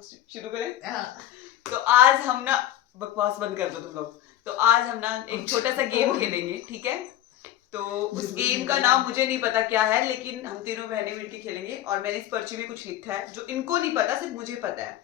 शुरू करें? तो आज हम ना बकवास बंद कर दो तुम लोग। तो आज हम ना एक छोटा सा गेम खेलेंगे, ठीक है? तो उस गेम का नाम मुझे नहीं पता क्या है, लेकिन हम तीनों बहनें मिलकर खेलेंगे। और मैंने इस पर्ची में कुछ लिखा है जो इनको नहीं पता, सिर्फ मुझे पता है,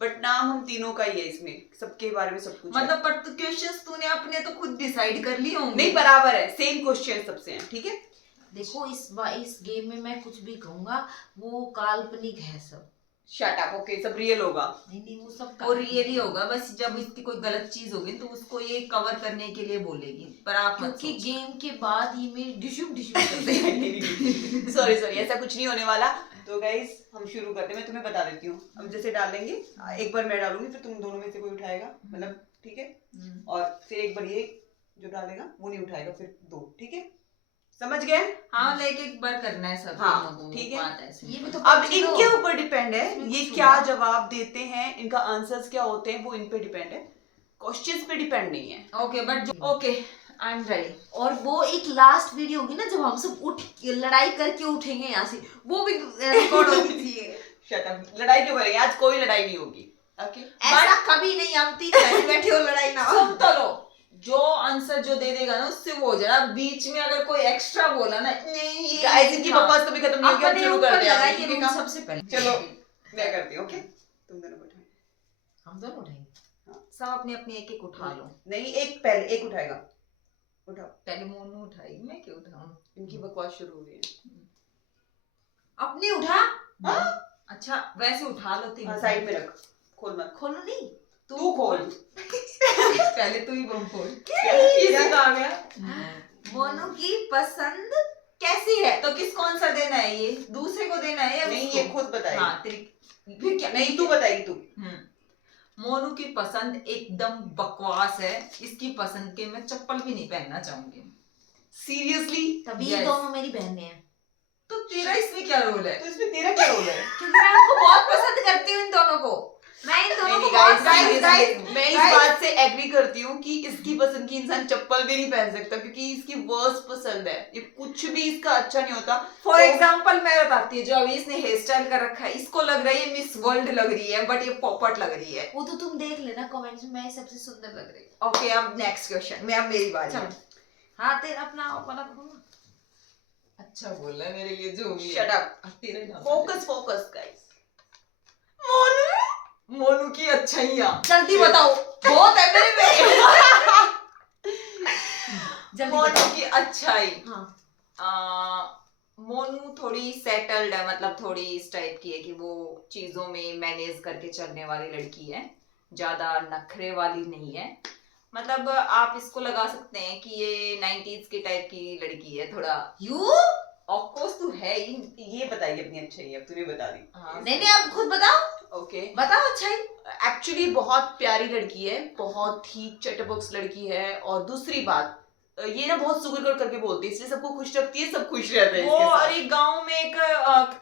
बट नाम हम तीनों का ही है। इसमें सबके बारे में सब कुछ मतलब पर तो क्वेश्चंस तूने अपने तो खुद डिसाइड कर लिए होंगे। नहीं, बराबर है, सेम क्वेश्चन सबसे हैं, ठीक है? देखो इस गेम में मैं कुछ भी कहूंगा वो काल्पनिक है सब। शट अप, ओके, सब रियल होगा। नहीं वो सब और रियल ही होगा, बस जब इसकी कोई गलत चीज होगी तो उसको ये कवर करने के लिए बोलेगी, पर आप क्योंकि गेम के बाद ये मेरी डिशुम कर देंगे। सॉरी ऐसा कुछ नहीं होने वाला। तो गाइस हम शुरू करते हैं, मैं तुम्हें बता देती हूँ। हम जैसे डालेंगे, एक बार मैं डालूंगी, फिर तुम दोनों में से कोई उठाएगा, मतलब ठीक है? और फिर एक बार ये जो डालेगा वो नहीं उठाएगा, फिर दो, ठीक है? समझ गए? हाँ, लेके एक बार करना है सब। हाँ, ठीक है। ये भी तो अब इनके ऊपर डिपेंड है ये क्या जवाब देते हैं, इनका आंसर्स क्या होते हैं, वो इन पे डिपेंड है, क्वेश्चंस पे डिपेंड नहीं है। Okay, but okay, I am ready. और वो एक लास्ट वीडियो होगी ना जब हम सब लड़ाई करके उठेंगे यहाँ से, वो भी रिकॉर्ड होनी चाहिए। शट अप, लड़ाई क्यों करेंगे? आज कोई लड़ाई नहीं होगी, ओके? ऐसा कभी नहीं, हम तीन बैठे हो लड़ाई ना हो। सुन तो लो, जो आंसर जो दे देगा ना उससे वो हो जाएगा। बीच में अगर कोई एक्स्ट्रा बोला ना, नहीं ये गाइस इनकी बकवास कभी खत्म नहीं होगी, हम शुरू कर लगाइए देंगे रूम सबसे पहले। चलो मैं करती हूँ, ओके? तुम दोनों उठाओ। हम दोनों उठाएंगे। सब अपने अपने एक एक उठा लो। नहीं, एक पहले एक उठाएगा, उठाओ। पहले मोनू उठाएगी, मैं क्यों उठाऊं? इनकी बकवास शुरू हो गई है। अपनी उठा। हाँ? अच्छा वैसे उठा लो तीन। साइड में रख, खोल मत। खोलो नहीं, तू खोल। पहले तू ही बम खोल। इजी तो आ गया। मोनू की पसंद कैसी है? तो किस कौन सा देना है? ये दूसरे को देना है या नहीं, उसको? ये खुद बताएगी। हाँ, तेरी फिर क्या? नहीं, तू बताएगी तू। मोनू की पसंद एकदम बकवास है। इसकी पसंद के मैं चप्पल भी नहीं पहनना चाहूंगी। सीरियसली? तभी Yes. दोनों मेरी बहनें हैं। तो तेरा इसमें क्या रोल है? तो इसमें तेरा क्या रोल है? क्योंकि मैं उनको बहुत पसंद करती हूँ इन दोनों को। मैं इन दोनों को बहुत मैं इस बात से एग्री करती हूँ कि इसकी पसंद की इंसान चप्पल भी नहीं पहन सकता, क्योंकि इसकी वर्स्ट पसंद है। ये कुछ भी इसका अच्छा नहीं होता। फॉर एग्जाम्पल मैं बताती हूँ, जो अभी इसने हेयर स्टाइल कर रखा है, इसको लग रहा है ये मिस वर्ल्ड लग रही है, बट ये पॉपट लग रही है। वो तो तुम देख लेना कमेंट्स में, मैं सबसे सुंदर लग रही हूँ। ओके, अब नेक्स्ट क्वेश्चन में, अब मेरी बारी है। हाँ तेरा अपना वाला खोलो। अच्छा बोल रहा है मेरे लिए जो भी है। शट अप, तेरा फोकस गाइस। मोनू की अच्छाइयाँ जल्दी बताओ, बहुत है मेरे में। जल्दी मोनू बताओ। की अच्छाई। हाँ। मोनू थोड़ी सेटल्ड है, मतलब थोड़ी इस टाइप की है कि वो चीजों में मैनेज करके चलने वाली लड़की है, ज्यादा नखरे वाली नहीं है। मतलब आप इसको लगा सकते हैं कि ये 90s के टाइप की लड़की है थोड़ा। यू ऑफ कोर्स तू है ही। ये बताइए अपनी अच्छाई, अब तूने बता दी। नहीं आप खुद बताओ। ओके, बताओ अच्छाई। एक्चुअली बहुत प्यारी लड़की है, बहुत ही चटबॉक्स लड़की है। और दूसरी बात, ये ना बहुत सुगर करके बोलती है, इसलिए सबको खुश रखती है, सब खुश रहते हैं वो। इसके साथ। और एक गांव में एक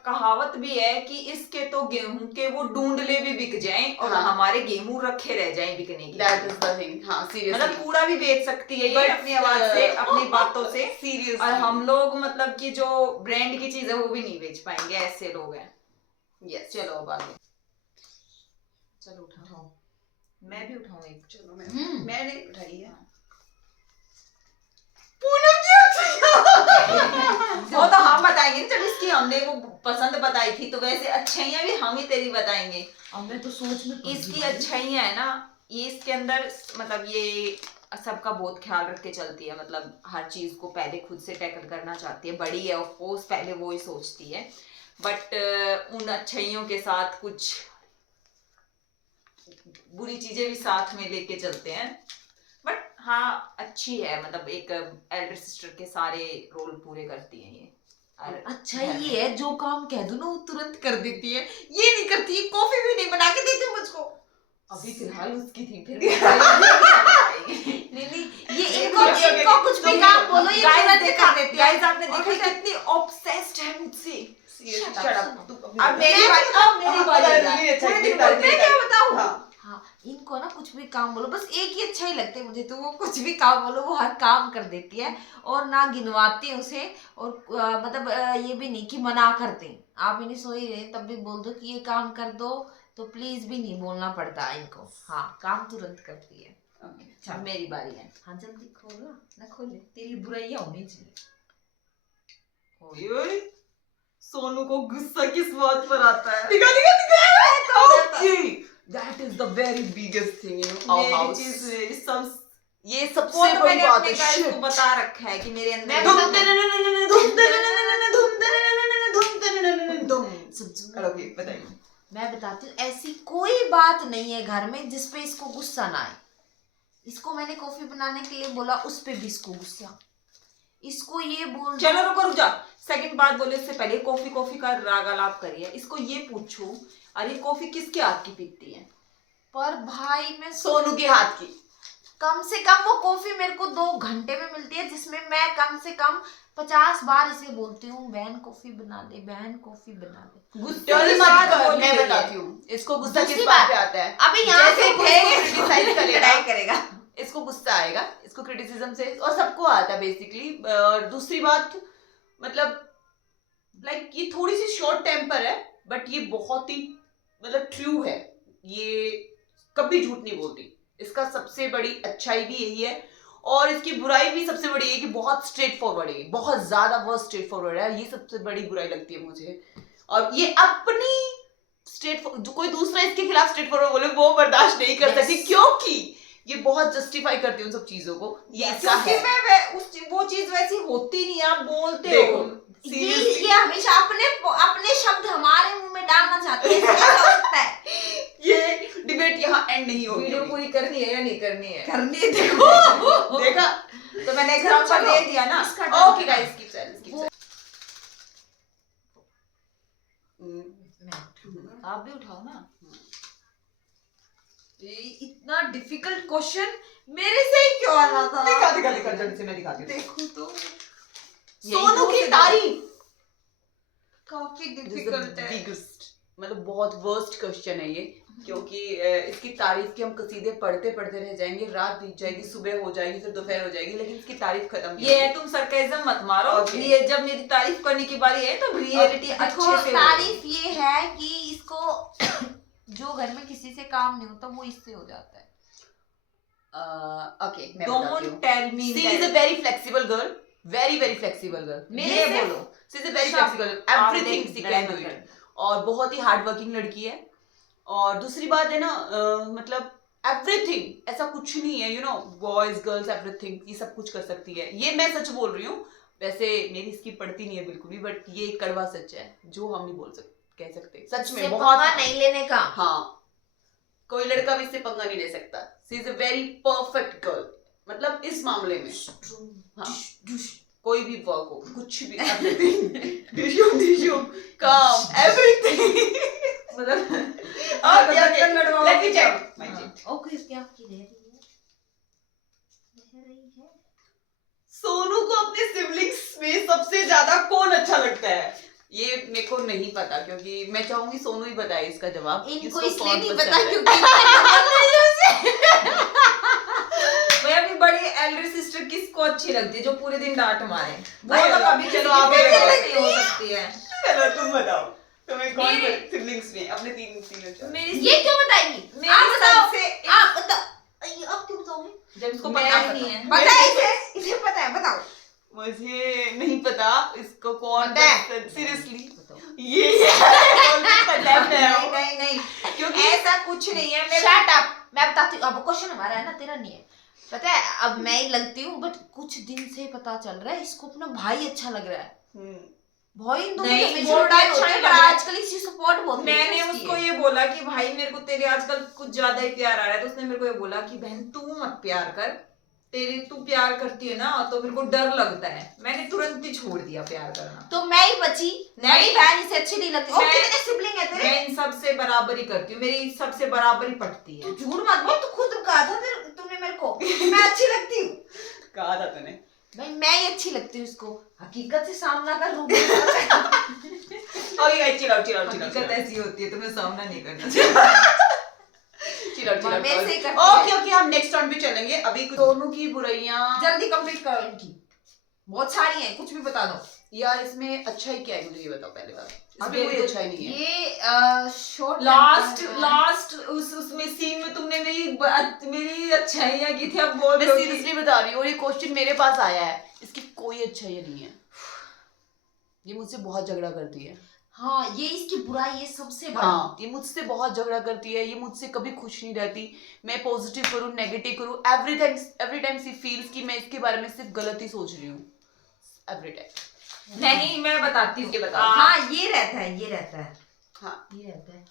कहावत भी है कि इसके तो गेहूं के वो ढूंढले भी बिक जाएं और हाँ। हमारे गेहूं रखे रह जाएं बिकने की। That is the thing. हाँ, seriously. मतलब पूरा भी बेच सकती है ये But, अपनी आवाज से, अपनी बातों से। Seriously. और हम लोग मतलब कि जो ब्रांड की चीज है वो भी नहीं बेच पाएंगे, ऐसे लोग हैं। Yes. चलो अब आगे। चलो उठाओ, मैं भी उठाऊं एक। चलो मैंने उठाई है। वो तो हम बताएंगे जब इसकी हमने वो पसंद बताई थी, तो वैसे अच्छाइयाँ भी हम ही तेरी बताएंगे। अब मैं तो सोच में इसकी अच्छाइयाँ है ना, ये इसके अंदर मतलब ये सबका बहुत ख्याल रख के चलती है, मतलब हर चीज को पहले खुद से टैकल करना चाहती है। बड़ी है ऑफ कोर्स, पहले वो ही सोचती है, बट उन अच्छाइयों के साथ कुछ बुरी चीजें भी साथ में लेके चलते हैं। बट हाँ, अच्छी है, मतलब एक एल्डर सिस्टर के सारे रोल पूरे करती है ये। अच्छा ये है, जो काम कह दो ना वो तुरंत कर देती है। ये नहीं करती है, कॉफी भी नहीं बना के देती मुझको। अभी फिलहाल उसकी थी, फिर नहीं ये इनको कुछ भी काम बोलो ये तुरंत कर देती है। गाइस आपने देखा कितनी ऑब्सेस्ड है मुझसे। Shut up. अब मेरी बारी मैं क्या बताऊं? हाँ। हाँ, इनको ना कुछ भी काम बोलो, बस एक ही अच्छा ही लगता है मुझे, तो वो कुछ भी काम बोलो वो हर काम कर देती है और ना गिनवाती उसे। और मतलब ये भी नहीं कि मना करते, आप इन्हें सो ही रहे तब भी बोल दो कि ये काम कर दो, तो प्लीज भी नहीं बोलना पड़ता इनको। हाँ, काम तुरंत करती है। अच्छा मेरी बारी है। हाँ जल्दी खोल ना खोले, तेरी बुराइयां होनी चाहिए। ओए, सोनू को गुस्सा किस बात पर आता है? दिखा okay, that is the very biggest thing in our मेरी हाउस। चीज मेरी सब ये वो सबसे तो बड़ी मैंने बात अपने है। गाइस को Shit. बता रखा है कि मेरे अंदर धूम तनननननन, धूम तननननन, धूम तननननन, धूम तननननन, धूम। ओके, बताइए। मैं बताती हूँ, ऐसी कोई बात नहीं है घर में जिसपे इसको गुस्सा ना आए। इसको मैंने कॉफी बनाने के लिए बोला, उस पे भी इसको गुस्सा। इसको ये बोल चलो रुक जा, सेकंड बात बोले उससे पहले कॉफी कॉफी का राग आलाप करिए। इसको ये पूछो, अरे कॉफी किसके हाथ की पीती है? पर भाई मैं सोनू के हाथ की। कम से कम वो कॉफी मेरे को 2 घंटे में मिलती है, जिसमें मैं कम से कम 50 बार इसे बोलती हूँ, बहन कॉफी बना ले, बहन कॉफी बना ले। गुस्से चल की मत बात कर, बोली मैं है। बताती हूँ इसको गुस्सा दूसरी किस बात बात, पे आता है। अभी यहाँ जैसे से कोई उठेगा, इसको criticize करेगा, लड़ाई करेगा। इसको गुस्सा आएगा, इसको क्रिटिसिज्म से, और सबको आता है बेसिकली। और दूसरी बात, मतलब लाइक ये थोड़ी सी शॉर्ट टेम्पर है, बट ये बहुत ही मतलब ट्रू है। ये कभी झूठ नहीं बोलती। इसका सबसे बड़ी अच्छाई भी यही है, और इसकी बुराई भी सबसे बड़ी है कि बहुत स्ट्रेट फॉरवर्ड है, बहुत ज्यादा बहुत स्ट्रेट फॉरवर्ड है। ये सबसे बड़ी बुराई लगती है मुझे। और ये अपनी जो कोई दूसरा इसके खिलाफ स्ट्रेट फॉरवर्ड बोले वो बर्दाश्त नहीं कर सकती, क्योंकि ये बहुत जस्टिफाई करती है उन सब चीजों को। ये इसका क्योंकि है। वो चीज वैसी होती नहीं, आप बोलते देखो, हो। ये हमेशा अपने शब्द हमारे मुंह में डालना चाहते हैं, ऐसा हो सकता है। ये डिबेट यहाँ एंड नहीं होगी। वीडियो पूरी करनी है या नहीं करनी है? करने देखो। देखा? तो मैंने एग्जांपल दे दिया ना। Okay guys, keep silence, keep silence. आप भी उठाओ ना। इतना डिफिकल्ट क्वेश्चन मेरे से ही क्यों आ रहा था? दिखा जल्दी से, मैं दिखाती हूँ। देखो तो सोनू की तारीफ काफी This is the डिफिकल्ट है। biggest, मतलब बहुत वर्स्ट क्वेश्चन है ये, क्योंकि इसकी तारीफ के हम कसीदे पढ़ते पढ़ते रह जाएंगे, रात बीत जाएगी, सुबह हो जाएगी, फिर दोपहर हो जाएगी, लेकिन इसकी तारीफ खत्म नहीं ये होगी। तुम सरकाइज्म मत मारो। Okay. ये जब मेरी तारीफ करने की बारी है तो रियलिटी देखो, अच्छे से तारीफ ये है कि इसको जो घर में किसी से काम नहीं होता वो इससे हो जाता है। ओके, मैं बताती डोंट हूँ। Tell me She is a very flexible girl, very flexible girl। मेरे ये बोलो। She is a very शब्द flexible, आप everything देख she लड़ाई can मत do करो। it। और बहुत ही हार्ड वर्किंग लड़की है। और दूसरी बात है ना, मतलब एवरीथिंग, ऐसा कुछ नहीं है, you know, boys girls everything, ये सब कुछ कर सकती है। ये मैं सच बोल रही हूँ, वैसे मेरी इसकी पड़ती नहीं है बिल्कुल भी, बट ये कड़वा सच है जो हम नहीं बोल सकते, कह सकते सच में। इससे बहुत पंगा नहीं लेने का। हाँ, कोई लड़का भी इससे पंगा नहीं ले सकता। She is a very perfect girl, मतलब इस मामले में। हाँ, कोई भी वर्क हो, कुछ भी, एवरीथिंग, डिशुम, काम, एवरीथिंग। मतलब let me check my check. Okay, इसकी आपकी रह रही है। सोनू को अपने सिबलिंग्स में सबसे ज्यादा कौन अच्छा लगता है? ये मेरे को नहीं पता, क्योंकि मैं चाहूंगी सोनू ही बताए इसका जवाब। इनको इसको इसलिए कौन नहीं पसंद पता है। क्योंकि मैं अपनी बड़ी एल्डर सिस्टर किसको अच्छी लगती है जो पूरे दिन डांट मारे? वो चलो, तो कभी चलो, चलो आप आप बताओ। हो सकती है। चलो तुम बताओ, तुम्हें कौन मेरे- सिबलिंग्स में अपने तीनों चार? मेरी ये क्यों बताएगी? मेरी आप बताओ। सबसे आप बताओ। आप क्यों बताओगे? जब इसको मैं पता ही बताऊं। नहीं है। पता है इसे पता है, बताओ। मुझे नहीं पता इसको कौन पता है। सीरियसली बताओ। ये पता नहीं है नहीं नहीं, क्योंकि ऐसा कुछ नहीं है। मैं शट अप। मैं बताती हूँ, अब क्वेश्चन हमारा है ना, तेरा नहीं है। पता है, अब मैं ही लगती हूँ, बट कुछ दिन से पता चल रहा है इसको अपना भाई अच्छा लग रहा है। भाई इन दोनों नहीं, में वो लड़ाई अच्छा होती है, ही पर लग रहा है। आजकल इसी सपोर्ट बहुत मैंने मिलती उसको है। ये बोला कि भाई मेरे को तेरे आजकल कुछ ज्यादा ही प्यार आ रहा है, तो उसने मेरे को ये बोला कि बहन तू मत प्यार कर, तू प्यार करती है ना तो मेरे को डर लगता है। मैंने तुरंत ही छोड़ दिया प्यार करना। तो मैं ही बची, नहीं। बड़ी बहन इसे अच्छी नहीं लगती। और मैं- कितने सिबलिंग है तेरे? मैं इन सबसे बराबरी करती हूँ, मेरी सबसे बराबरी पटती है। तू झूठ मत बोल, तू खुद कहा था तुमने मेरे को मैं अच्छी लगती हूँ। कहा था तूने। भाई मैं ही अच्छी लगती हूँ इसको, हकीकत से सामना कर रूप ओके गाइस, चिल आउट हकीकत ऐसी होती है, तुम्हें सामना नहीं करना चाहिए। मेरे से ही करती ओके है। ओके, हम नेक्स्ट राउंड पे चलेंगे। अभी दोनों की बुराइयां, जल्दी कंप्लीट करो इनकी, बहुत सारी हैं, कुछ भी बता दो। यार इसमें अच्छा ही क्या है, मुझे ये बताओ पहले बात। इसमें कोई अच्छाई नहीं है। ये शॉर्ट लास्ट उसमें सीन में तुमने मेरी अच्छाइयाँ की थी, अब बोल मैं रहे हो कि- सीरियसली बता रही हूँ, और ये क्वेश्चन मेरे पास आया है, इसकी कोई अच्छाई नहीं है। ये मुझसे बहुत झगड़ा करती है। हाँ, ये इसकी बुराई है सबसे बड़ी। हाँ, ये मुझसे बहुत झगड़ा करती है, ये मुझसे कभी खुश नहीं रहती। मैं पॉजिटिव करूँ नेगेटिव करूँ, एवरी टाइम सी फील्स कि मैं इसके बारे में सिर्फ गलत ही सोच रही हूँ, एवरी टाइम। नहीं, मैं बताती हूँ, बता। हाँ, ये रहता है, ये रहता है, हाँ, ये रहता है।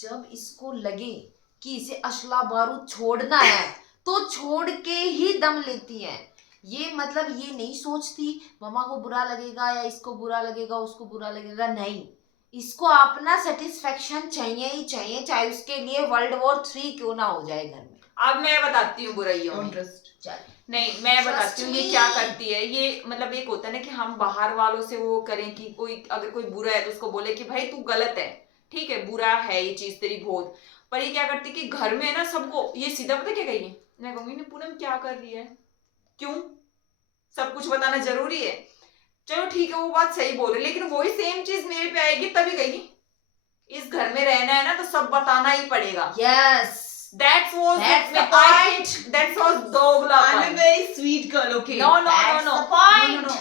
जब इसको लगे कि इसे असला बारूद छोड़ना है तो छोड़ के ही दम लेती है। ये मतलब ये नहीं सोचती मम्मा को बुरा लगेगा या इसको बुरा लगेगा, उसको बुरा लगेगा, नहीं, इसको अपना सेटिस्फेक्शन चाहिए ही चाहिए, चाहे उसके लिए वर्ल्ड वॉर 3 क्यों ना हो जाए घर में। अब मैं बताती हूँ बुराइयों में। चल, नहीं, मैं बताती हूँ ये Trust क्या me. करती है। ये मतलब एक होता है ना कि हम बाहर वालों से वो करें कि कोई अगर कोई बुरा है तो उसको बोले कि भाई तू गलत है, ठीक है, बुरा है ये चीज तेरी बहुत। पर ये क्या करती है कि घर में ना सबको ये सीधा पता क्या कहेगी, मैं कहूंगी ना पूनम क्या कर रही है, क्यों सब कुछ बताना जरूरी है। चलो ठीक है, वो बात सही बोल रही है, लेकिन वही सेम चीज मेरे पे आएगी तभी कहेगी इस घर में रहना है ना तो सब बताना ही पड़ेगा। Yes, That's the I point. think that was दोगलापन। I'm a very sweet girl, okay? No, no, That's no, no. the point. No.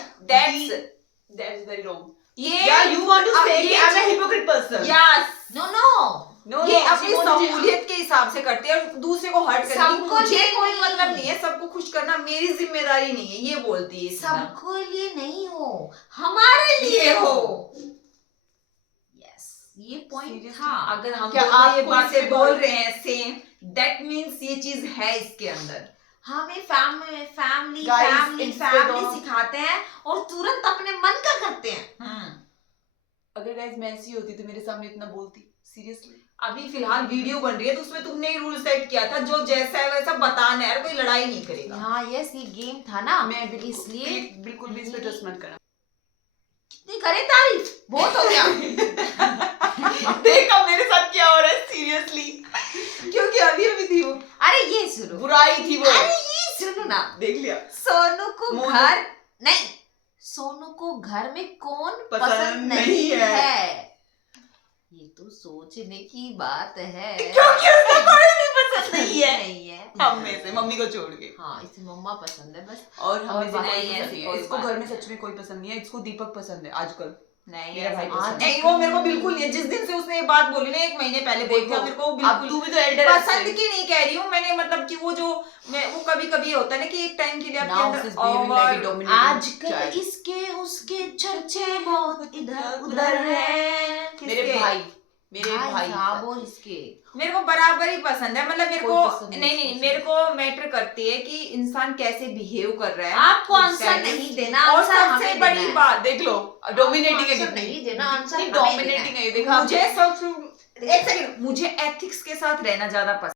That's very wrong. ये Yeah, you want to अब say ये कि I'm a hypocrite person. Yes. No no, No, ये no, अपनी she wants to- सहूलियत के हिसाब से करती है और दूसरे को हर्ट करती है। सबको मुझे लिए कोई नहीं। मतलब नहीं है, सबको खुश करना मेरी जिम्मेदारी नहीं है, ये बोलती है सीधा। सबको लिए नहीं हो, हमारे लिए हो। यस, ये पॉइंट Seriously? था। अगर हम क्या दोनों आप ये कोई बातें से बोल बोल- रहे हैं सेम, दैट मीन्स ये चीज है इसके अंदर। हमें फैमिली फैमिली Guys, फैमिली इससे फैमिली दोनों- सिखाते हैं और तुरंत अपने मन का करते हैं। अगर गाइस मैं ऐसी होती तो मेरे सामने इतना बोलती, सीरियसली। अभी फिलहाल वीडियो बन रही है तो उसमें तुमने ही रूल सेट किया था, जो जैसा है वैसा बताना है, कोई लड़ाई नहीं करेगा। हाँ, यस, ये गेम था ना, मैं बिल्कुल इसलिए बिल्कुल भी इस पे ट्रस्ट मत करना। कितनी करे तारीफ, बहुत हो गया। देखा मेरे साथ क्या हो रहा है, सीरियसली, क्योंकि अभी थी वो, अरे ये सुनो, बुराई थी वो, अरे ये सुनो ना, देख लिया। सोनू को मोनू। घर नहीं, सोनू को घर में कौन पसंद पसंद नहीं नहीं है। है। ये तो सोचने की बात है। क्योंकि उसको कोई नहीं पसंद नहीं है, नहीं है। हम में से, मम्मी को छोड़ के। हाँ, इसे मम्मा पसंद है बस। और हमें से और कोई नहीं, पसंद ऐसी नहीं कोई है, इसको बात घर में नहीं सच में कोई पसंद नहीं है। इसको दीपक पसंद है आजकल। नहीं, मेरा भाई ऐसा पसंद नहीं, वो मेरे को बिल्कुल नहीं है। जिस दिन से उसने ये बात बोली ना, 1 महीने पहले बोली थी, देखो, मेरे को अब बिल्कुल तू भी तो एल्डर है पसंद उससे। की नहीं कह रही हूँ मैंने, मतलब कि वो जो वो कभी कभी होता है ना कि एक टाइम के लिए आपके Now अंदर she's behaving like a और dominating आजकल child. इसके उसके चर्चे बहुत इधर उधर हैं। मेरे किसके? भाई, मेरे भाई साहब और इसके मेरे को बराबर ही पसंद है। मतलब मेरे कोई को पसंद नहीं नहीं नहीं, इसको। मेरे को मैटर करती है कि इंसान कैसे बिहेव कर रहा है। आपको आंसर That is- नहीं देना, और आंसर सबसे हमें बड़ी देना है। बात, देख लो, डोमिनेटिंग है आंसर कितनी, नहीं देना, आंसर कितनी हमें देना है। डोमिनेटिंग है ये, देखा मुझे सब एक सेकंड, मुझे एथिक्स के साथ रहना ज्यादा पसंद